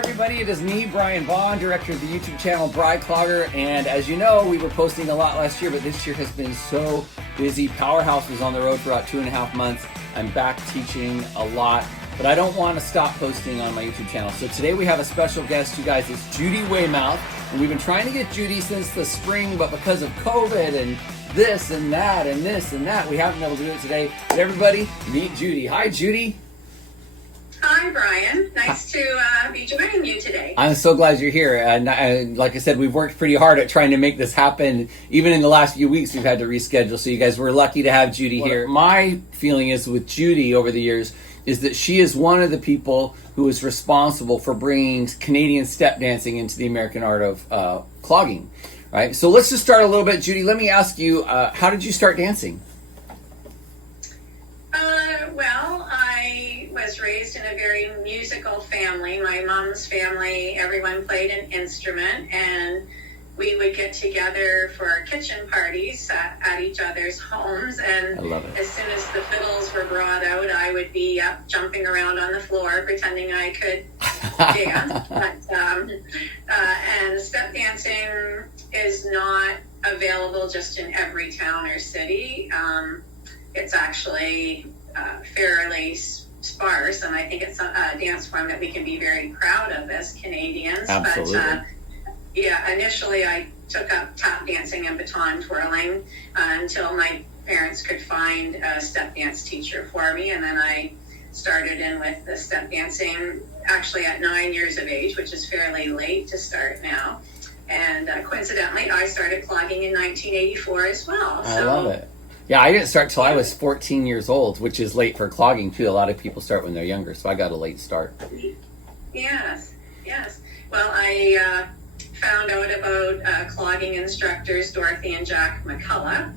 everybody, it is me, Brian Vaughn, director of the YouTube channel BriCLOGGER, and as you know, we were posting a lot last year, but this year has been so busy. Powerhouse was on the road for about 2.5 months. I'm back teaching a lot, but I don't want to stop posting on my YouTube channel. So today we have a special guest, you guys. It's Judy Weymouth, and we've been trying to get Judy since the spring, but because of COVID and this and that and this and that, we haven't been able to do it today. But everybody, meet Judy. Hi, Judy. Hi, Brian. Nice to be joining you today. I'm so glad you're here. And like I said, we've worked pretty hard at trying to make this happen. Even in the last few weeks, we've had to reschedule. So you guys were lucky to have Judy here. My feeling is with Judy over the years is that she is one of the people who is responsible for bringing Canadian step dancing into the American art of clogging. Right? So let's just start a little bit. Judy, let me ask you, how did you start dancing? Well, I was raised in a very musical family. My mom's family, everyone played an instrument, and we would get together for kitchen parties at each other's homes. And I love it. As soon as the fiddles were brought out, I would be up jumping around on the floor, pretending I could dance. And step dancing is not available just in every town or city. It's actually fairly sparse, and I think it's a dance form that we can be very proud of as Canadians. Absolutely. But initially I took up tap dancing and baton twirling until my parents could find a step dance teacher for me, and then I started in with the step dancing actually at 9 years of age, which is fairly late to start now. And coincidentally, I started clogging in 1984 as well. I love it. Yeah, I didn't start till I was 14 years old, which is late for clogging too. A lot of people start when they're younger, so I got a late start. Yes. Well, I found out about clogging instructors, Dorothy and Jack McCullough,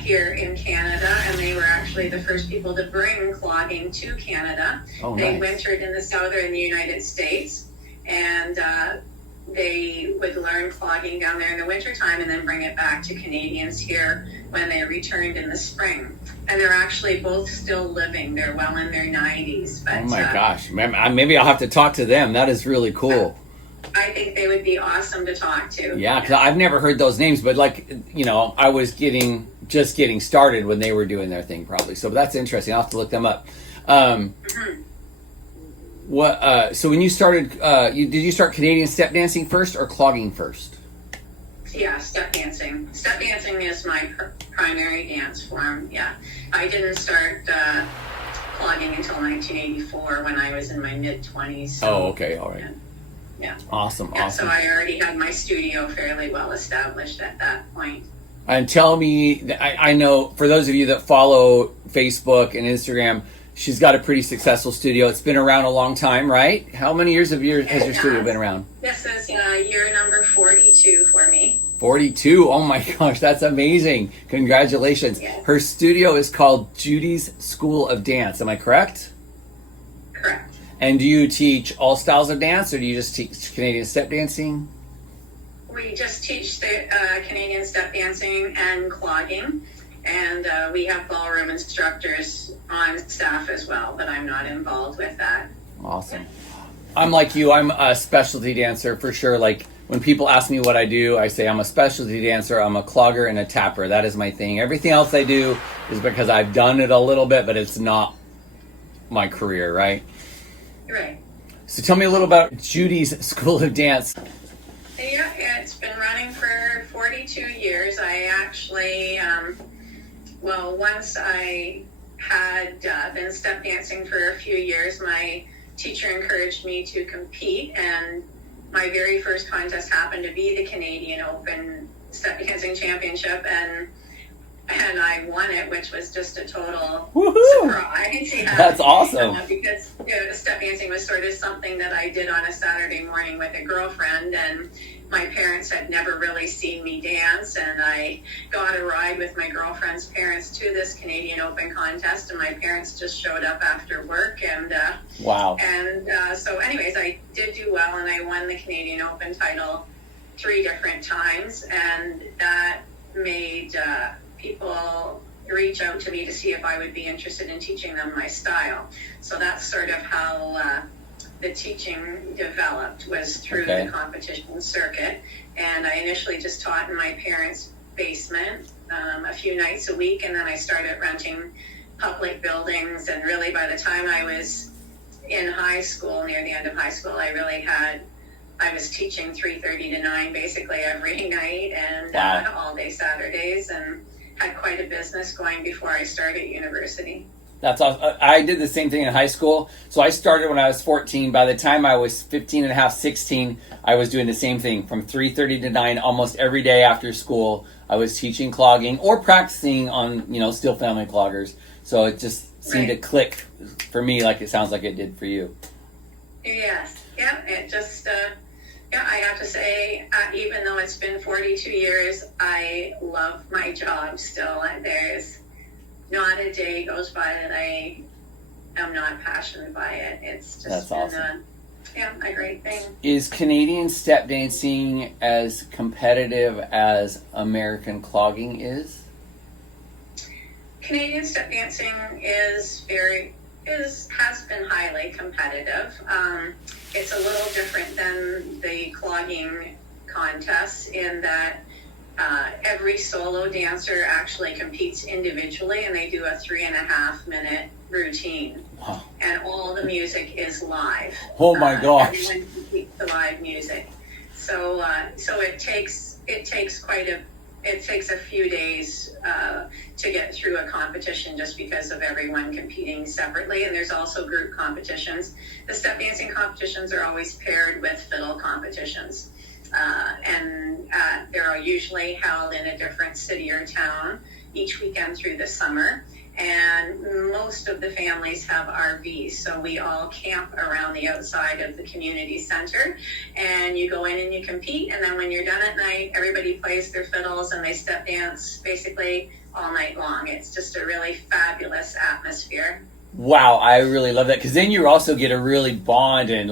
here in Canada, and they were actually the first people to bring clogging to Canada. Oh, they nice. wintered in the southern United States, and they would learn clogging down there in the wintertime and then bring it back to Canadians here when they returned in the spring. And they're actually both still living. They're well in their 90s. But, oh my gosh. Maybe I'll have to talk to them. That is really cool. I think they would be awesome to talk to. Yeah, because I've never heard those names, but I was just getting started when they were doing their thing probably. So that's interesting. I'll have to look them up. So when you started, did you start Canadian step dancing first or clogging first? Yeah, step dancing. Step dancing is my primary dance form. Yeah, I didn't start clogging until 1984 when I was in my mid-20s. So, oh, okay, all right. Yeah. Awesome. So I already had my studio fairly well established at that point. And tell me, I know for those of you that follow Facebook and Instagram, she's got a pretty successful studio. It's been around a long time, right? How many years has your studio been around? This is year number 42 for me. 42? Oh my gosh, that's amazing. Congratulations. Yes. Her studio is called Judys School of Dance. Am I correct? Correct. And do you teach all styles of dance, or do you just teach Canadian step dancing? We just teach the Canadian step dancing and clogging. And we have ballroom instructors on staff as well, but I'm not involved with that. Awesome. I'm like you. I'm a specialty dancer for sure. Like when people ask me what I do, I say I'm a specialty dancer. I'm a clogger and a tapper. That is my thing. Everything else I do is because I've done it a little bit, but it's not my career, right? Right. So tell me a little about Judys School of Dance. Yeah, it's been running for 42 years. I actually... once I had been step dancing for a few years, my teacher encouraged me to compete, and my very first contest happened to be the Canadian Open Step Dancing Championship, and I won it, which was just a total surprise. Yeah. That's awesome. Because step dancing was sort of something that I did on a Saturday morning with a girlfriend, and my parents had never really seen me dance, and I got a ride with my girlfriend's parents to this Canadian Open contest, and my parents just showed up after work, and wow. And so anyways, I did do well, and I won the Canadian Open title 3 different times, and that made people reach out to me to see if I would be interested in teaching them my style. So that's sort of how the teaching developed was through the competition circuit. And I initially just taught in my parents' basement a few nights a week, and then I started renting public buildings. And really, by the time I was in high school, near the end of high school, I was teaching 3:30 to 9 basically every night, and all day Saturdays, and had quite a business going before I started university. That's awesome. I did the same thing in high school. So I started when I was 14. By the time I was 15 and a half, 16, I was doing the same thing from 3:30 to 9 almost every day after school. I was teaching clogging or practicing on, still family cloggers. So it just seemed to click for me like it sounds like it did for you. Yes. Yeah. It just, I have to say, even though it's been 42 years, I love my job still. There's not a day goes by that I am not passionate by it. It's just been awesome. A great thing. Is Canadian step dancing as competitive as American clogging is? Canadian step dancing has been highly competitive. It's a little different than the clogging contests in that every solo dancer actually competes individually, and they do a 3.5-minute routine. Wow. And all the music is live. Oh my gosh! Everyone competes the live music. So it takes a few days to get through a competition just because of everyone competing separately. And there's also group competitions. The step dancing competitions are always paired with fiddle competitions. And they're usually held in a different city or town each weekend through the summer. And most of the families have RVs, so we all camp around the outside of the community center, and you go in and you compete, and then when you're done at night, everybody plays their fiddles and they step dance basically all night long. It's just a really fabulous atmosphere. Wow, I really love that, because then you also get to really bond and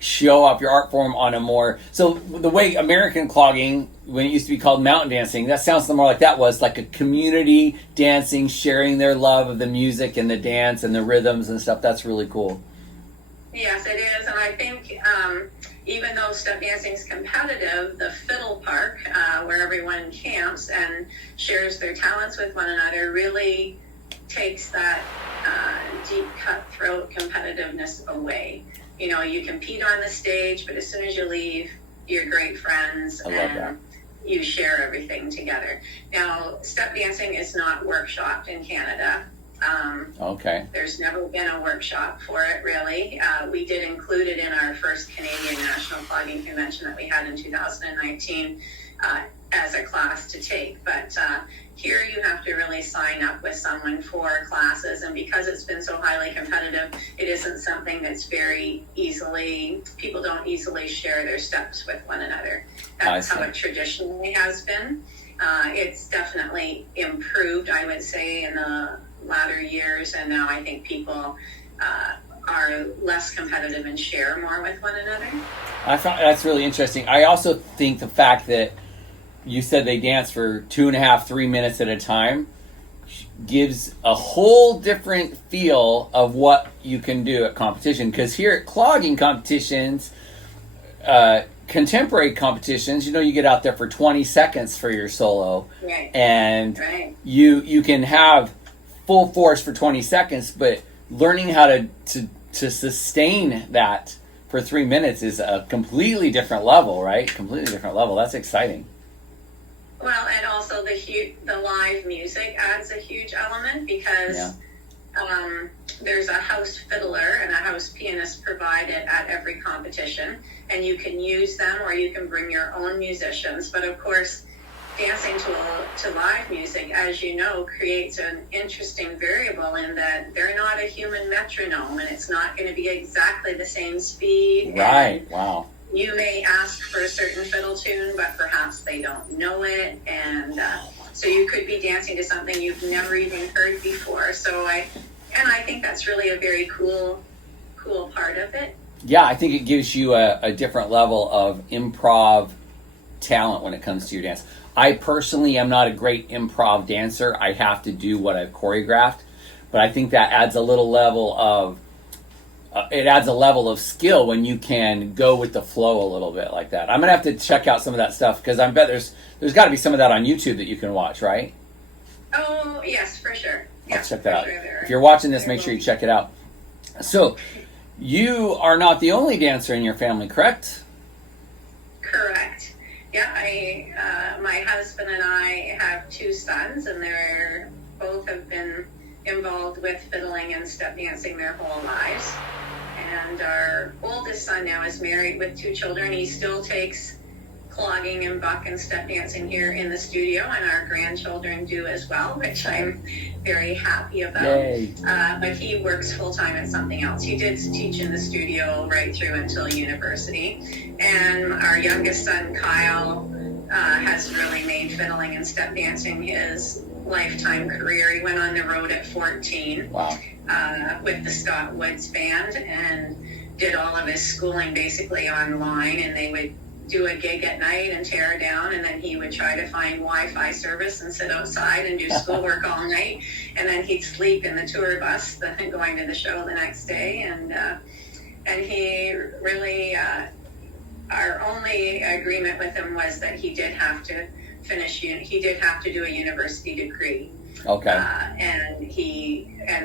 show off your art form on a more, so the way American clogging, when it used to be called mountain dancing, that sounds more like that was like a community dancing, sharing their love of the music and the dance and the rhythms and stuff. That's really cool. Yes, it is. And I think even though step dancing is competitive, the fiddle park, where everyone camps and shares their talents with one another, really takes that deep cutthroat competitiveness away. You compete on the stage, but as soon as you leave, you're great friends and you share everything together. Now, step dancing is not workshopped in Canada. There's never been a workshop for it, really. We did include it in our first Canadian National Clogging Convention that we had in 2019 as a class to take. But here you have to really sign up with someone for classes, and because it's been so highly competitive, it isn't something that's people don't easily share their steps with one another. That's how it traditionally has been. It's definitely improved, I would say, in the latter years, and now I think people are less competitive and share more with one another. I found that's really interesting. I also think the fact that you said they dance for 2.5, 3 minutes at a time gives a whole different feel of what you can do at competition. Because here at clogging competitions, contemporary competitions, you get out there for 20 seconds for your solo. Right. And you can have full force for 20 seconds, but learning how to sustain that for 3 minutes is a completely different level, right? Completely different level. That's exciting. Well, and also the live music adds a huge element because there's a house fiddler and a house pianist provided at every competition, and you can use them or you can bring your own musicians. But of course, dancing to live music, as you know, creates an interesting variable in that they're not a human metronome, and it's not going to be exactly the same speed. Right. Wow. You may ask for a certain fiddle tune, but perhaps they don't know it, and so you could be dancing to something you've never even heard before. So I think that's really a very cool part of it. Yeah, I think it gives you a different level of improv talent when it comes to your dance. I personally am not a great improv dancer. I have to do what I've choreographed, but I think that adds a little level of it adds a level of skill when you can go with the flow a little bit like that. I'm gonna have to check out some of that stuff because I bet there's got to be some of that on YouTube that you can watch, right? Oh yes, for sure. I'll check that out. If you're watching this, make sure you check it out. So, you are not the only dancer in your family, correct? Correct. Yeah, my husband and I have 2 sons, and they're both have been involved with fiddling and step dancing their whole lives. And our oldest son now is married with 2 children. He still takes clogging and buck and step dancing here in the studio, and our grandchildren do as well, which I'm very happy about. But he works full-time at something else. He did teach in the studio right through until university. And our youngest son, Kyle, has really made fiddling and step dancing his lifetime career. He went on the road at 14. Wow. With the Scott Woods Band, and did all of his schooling basically online, and they would do a gig at night and tear down, and then he would try to find Wi-Fi service and sit outside and do schoolwork all night, and then he'd sleep in the tour bus going to the show the next day. And he really, our only agreement with him was that he did have to he did have to do a university degree. Okay. And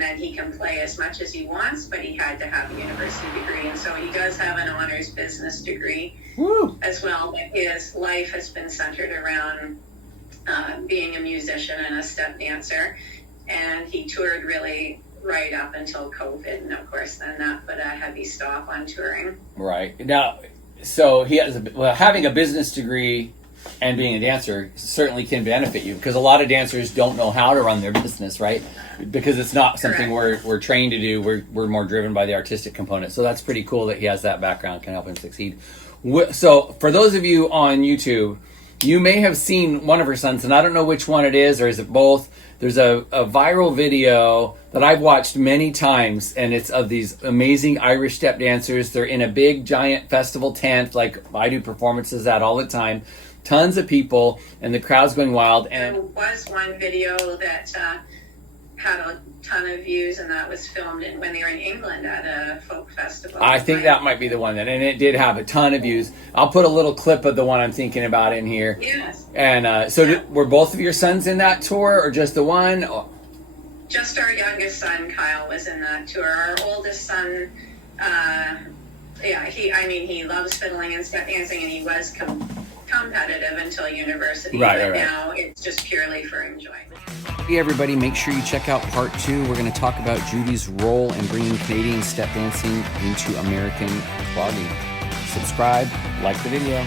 then he can play as much as he wants, but he had to have a university degree. And so he does have an honors business degree. Woo. As well. But his life has been centered around being a musician and a step dancer. And he toured really right up until COVID. And of course, then that put a heavy stop on touring. Right. Now, so he has having a business degree and being a dancer certainly can benefit you, because a lot of dancers don't know how to run their business, right? Because it's not something we're trained to do. We're more driven by the artistic component. So that's pretty cool that he has that background, can help him succeed. So for those of you on YouTube, you may have seen one of her sons, and I don't know which one it is, or is it both? There's a viral video that I've watched many times, and it's of these amazing Irish step dancers. They're in a big, giant festival tent, like I do performances at all the time. Tons of people, and the crowd's going wild. And there was one video that had a ton of views, and that was filmed when they were in England at a folk festival. I think that might be the one then, and it did have a ton of views. I'll put a little clip of the one I'm thinking about in here. Yes. And so were both of your sons in that tour, or just the one? Just our youngest son, Kyle, was in that tour. Our oldest son, he loves fiddling and step dancing, and he was competitive until university. Right. Now it's just purely for enjoyment. Hey everybody, make sure you check out part 2. We're going to talk about Judy's role in bringing Canadian step dancing into American clogging. Subscribe, like the video.